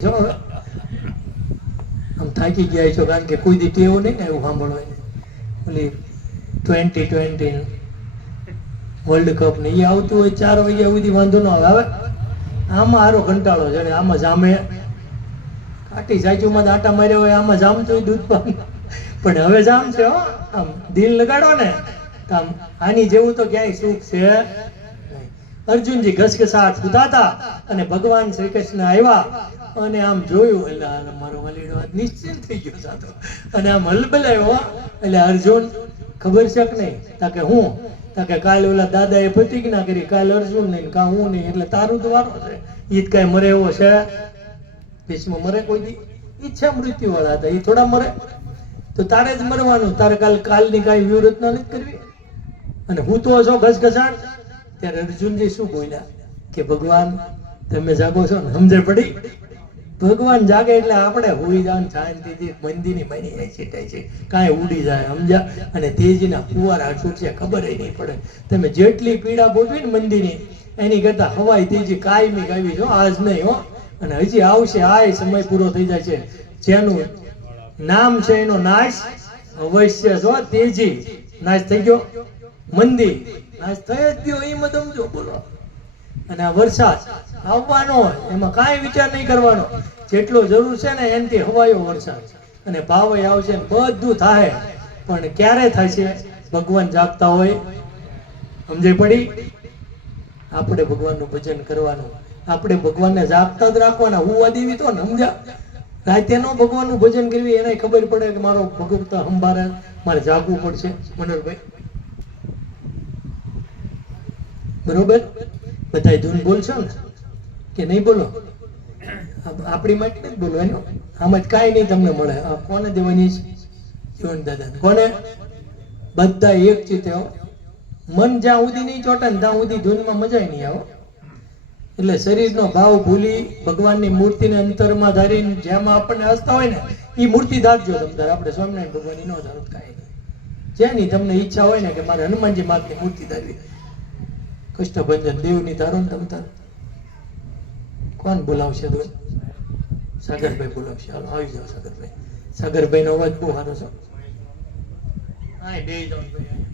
જો આમ થાકી ગયા છો, કારણ કે કોઈ દી ટેવ નહીં ને એવું સાંભળવાની. ઓલી 2020 વર્લ્ડ કપ ને એ આવતું હોય 4 વાગ્યા સુધી વાંધો ન આવે. આમાં હારો કંટાળો છે. આમાં જામે કાટી સાચુમાં આટા માર્યા હોય, આમાં જામતું દૂધ પાન. પણ હવે જામ છે હો. આમ દિલ લગાડો ને આમ આની જેવું તો ક્યાંય સુખ છે નહીં. અર્જુનજી ઘસઘસાટ સુતા હતા અને ભગવાન શ્રી કૃષ્ણ આવ્યા અને આમ જોયું એટલે મારો વલીડો નિશ્ચિંત થઈ ગયો સાતો અને આમ હલબલાયો. એટલે અર્જુન ખબર છે કે નહીં? તાકે હું તાકે કાલ ઓલા દાદાએ પ્રતિજ્ઞા કરી, કાલ અર્જુન નહીં કા હું નહીં, એટલે તારું તો વારો છે. ઈદ કાંઈ મરે એવો છે? ભીષ્મ મરે કોઈ દી? ઈચ્છા મૃત્યુ વાળા હતા, એ થોડા મરે. તો તારે જ મરવાનું. તારે કાલની કાંઈ વ્યૂહરચના નથી કરવી. અને હું તો છો ઘસઘસાટ. ત્યારે અર્જુનજી શું બોલ્યા કે ભગવાન તમે જાગો છો ને? સમજણ પડી? ભગવાન જાગે એટલે આપણે હોઈ જાવ શાંતિથી, મંદિરની બની જાય છેટાય છે, કાંઈ ઉડી જાય, સમજ્યા? અને તેજીના ફુવારા છૂટશે ખબર નહીં પડે. તમે જેટલી પીડા ભોગવી ને મંદિરની, એની કરતા હવાઈ તેજી કાયમી ગાવી છો, આજ નહીં હો. અને હજી આવશે. આ સમય પૂરો થઈ જાય છે. જેનું નામ છે એનો નાશ અવશ્ય છો. તેજી નાશ થઈ ગયો, મંદિર નાશ થઈ જ ગયો, એ મતલબ જો બોલો. અને આ વરસાદ આવવાનો, એમાં કાંઈ વિચાર નહીં કરવાનો. જેટલો જરૂર છે ને એનાથી હવાયો વરસાદ, અને ભાવય આવશે ને બધું થાય. પણ ક્યારે થાય છે? ભગવાન જાગતા હોય. સમજે પડી? આપણે ભગવાનનું ભજન કરવાનું, આપણે ભગવાનને જાગતા જ રાખવાના. હુવા દેવી તો ને, સમજ્યા? રાતે નો ભગવાનનું ભજન કરવી, એને ખબર પડે કે મારો ભગવત સંભારે, મારે જાગવું પડશે. મનોહરભાઈ બરોબર? બધા ધૂન બોલશો ને કે નહીં બોલો? આપણી માટે નથી બોલો એનું. આમાં જ કાંઈ નહીં તમને મળે. કોને દેવાની છે? જીવન દાદા. કોને? બધા એક ચિત્તે. મન જ્યાં સુધી નહીં ચોટે ને ત્યાં સુધી ધૂનમાં મજા નહીં આવે. એટલે શરીરનો ભાવ ભૂલી ભગવાનની મૂર્તિને અંતરમાં ધારીને જેમાં આપણને હસતા હોય ને એ મૂર્તિ ધારજો તમતાર. આપણે સ્વામિનારાયણ ભગવાનની નો ધારો કાંઈ નહીં. જેની તમને ઈચ્છા હોય ને કે મારે હનુમાનજી મહારાજની મૂર્તિ ધારવી, કષ્ટભંજન દેવની ધારો ને તમતાર. કોણ બોલાવશે? દોન સાગરભાઈ બોલાવશે. હાલો આવી જાઓ સાગરભાઈ. સાગરભાઈ નો અવાજ બહુ સારો છે. હા, બે જાઓ ભાઈ.